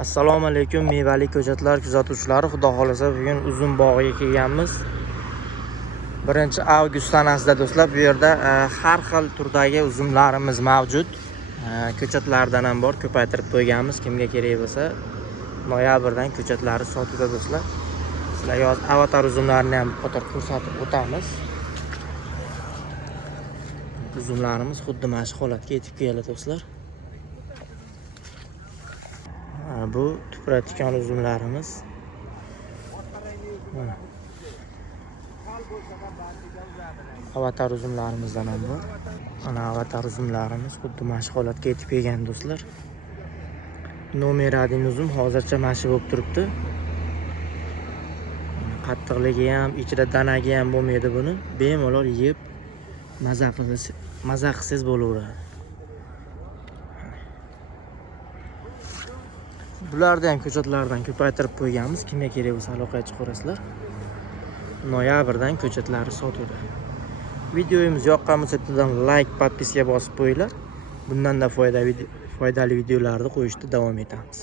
Assalomu alaykum mevali ko'chatlar kuzatuvchilari. Xudo xolasa bugun uzum bog'iga kelganmiz. 1-avgust sanasida do'stlar, bu yerda har xil turdagi uzumlarimiz mavjud. Ko'chatlardan ham bor, ko'paytirib qo'yganmiz. Kimga kerak bo'lsa, noyabrdan ko'chatlari sotuvda do'stlar. Sizlarga avatar uzumlarini ham qator ko'rsatib o'tamiz. Uzumlarimiz xuddi mana shu holatga yetib keladi do'stlar. Bu tupratikan uzumlarimiz. Avatar uzumlarimizdan ham bor. Ana avatar uzumlarimiz xuddi mana shu holatga yetib kelgan do'stlar. Nomer 1 uzum hozircha mana shu bo'lib turibdi. Qattiqligi ham, ichida danagi ham bo'lmaydi buni. Bemalol yeb maza qilsangiz bo'laveradi. Bularni ham ko'chatlardan ko'paytirib qo'yganmiz. Kimga kerak bo'lsa aloqaga chiqarasizlar. Noyabrdan ko'chatlari sotuvda. Videomiz yoqqan bo'lsa like, podpiska bosib qo'yinglar. Bundan da foydali videolarni qo'yishda davom etamiz.